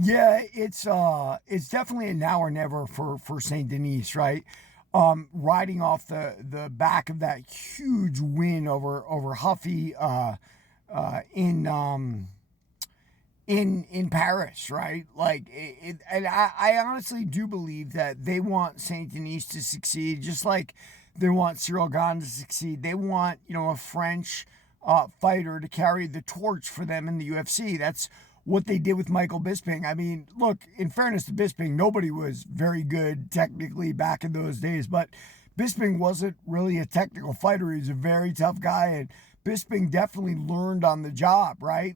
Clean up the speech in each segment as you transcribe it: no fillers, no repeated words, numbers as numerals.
Yeah, it's definitely a now or never for Saint Denis, right? Riding off the back of that huge win over Huffy in Paris, right? And I honestly do believe that they want Saint Denis to succeed, just like they want Cyril Gane to succeed. They want a French fighter to carry the torch for them in the UFC. That's what they did with Michael Bisping. I mean, look, in fairness to Bisping, nobody was very good technically back in those days, but Bisping wasn't really a technical fighter. He was a very tough guy, and Bisping definitely learned on the job, right?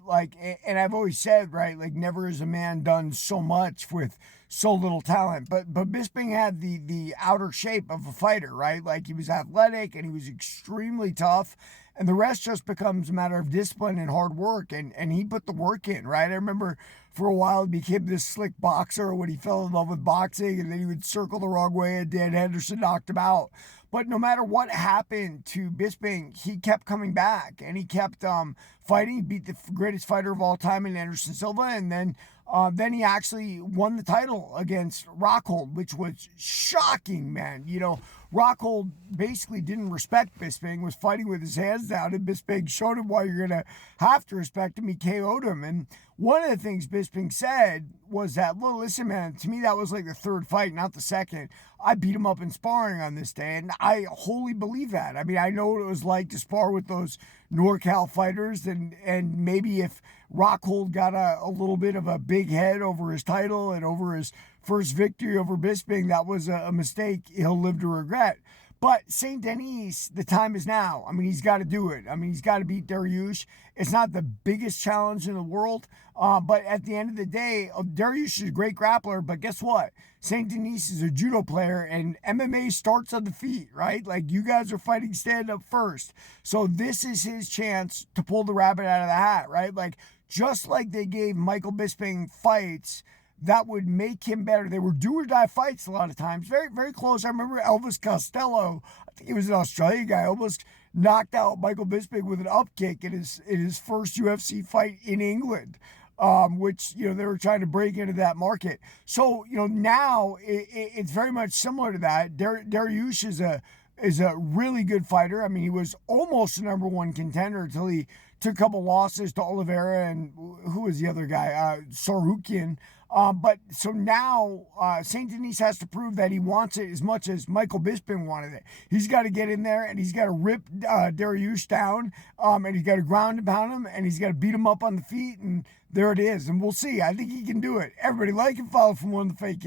And I've always said, right, like never has a man done so much with so little talent. But Bisping had the outer shape of a fighter, right? Like he was athletic and he was extremely tough. And the rest just becomes a matter of discipline and hard work. And he put the work in, right? I remember for a while he became this slick boxer when he fell in love with boxing, and then he would circle the wrong way and Dan Henderson knocked him out. But no matter what happened to Bisping, he kept coming back and he kept fighting. He beat the greatest fighter of all time in Anderson Silva, and then he actually won the title against Rockhold, which was shocking, man. Rockhold basically didn't respect Bisping, was fighting with his hands down, and Bisping showed him why you're going to have to respect him. He KO'd him. And one of the things Bisping said was that, well, listen, man, to me, that was like the third fight, not the second. I beat him up in sparring on this day, and I wholly believe that. I mean, I know what it was like to spar with those NorCal fighters, and maybe if Rockhold got a little bit of a big head over his title and over his first victory over Bisping, that was a mistake he'll live to regret. But St. Denis, the time is now. I mean, he's got to do it. I mean, he's got to beat Dariush. It's not the biggest challenge in the world, but at the end of the day, Dariush is a great grappler, but guess what? St. Denis is a judo player, and MMA starts on the feet, right? Like, you guys are fighting stand-up first. So this is his chance to pull the rabbit out of the hat, right? Like, just like they gave Michael Bisping fights that would make him better. They were do or die fights a lot of times. Very, very close. I remember Elvis Costello, I think he was an Australian guy, almost knocked out Michael Bisping with an up kick in his first UFC fight in England. Which they were trying to break into that market. So now it's very much similar to that. Dariush is a really good fighter. I mean, he was almost the number one contender until he took a couple losses to Oliveira and who was the other guy, Sarukian. But so now St. Denis has to prove that he wants it as much as Michael Bisping wanted it. He's got to get in there and he's got to rip Dariush down, and he's got to ground and pound him, and he's got to beat him up on the feet, and there it is. And we'll see. I think he can do it. Everybody like and follow from one of the fake.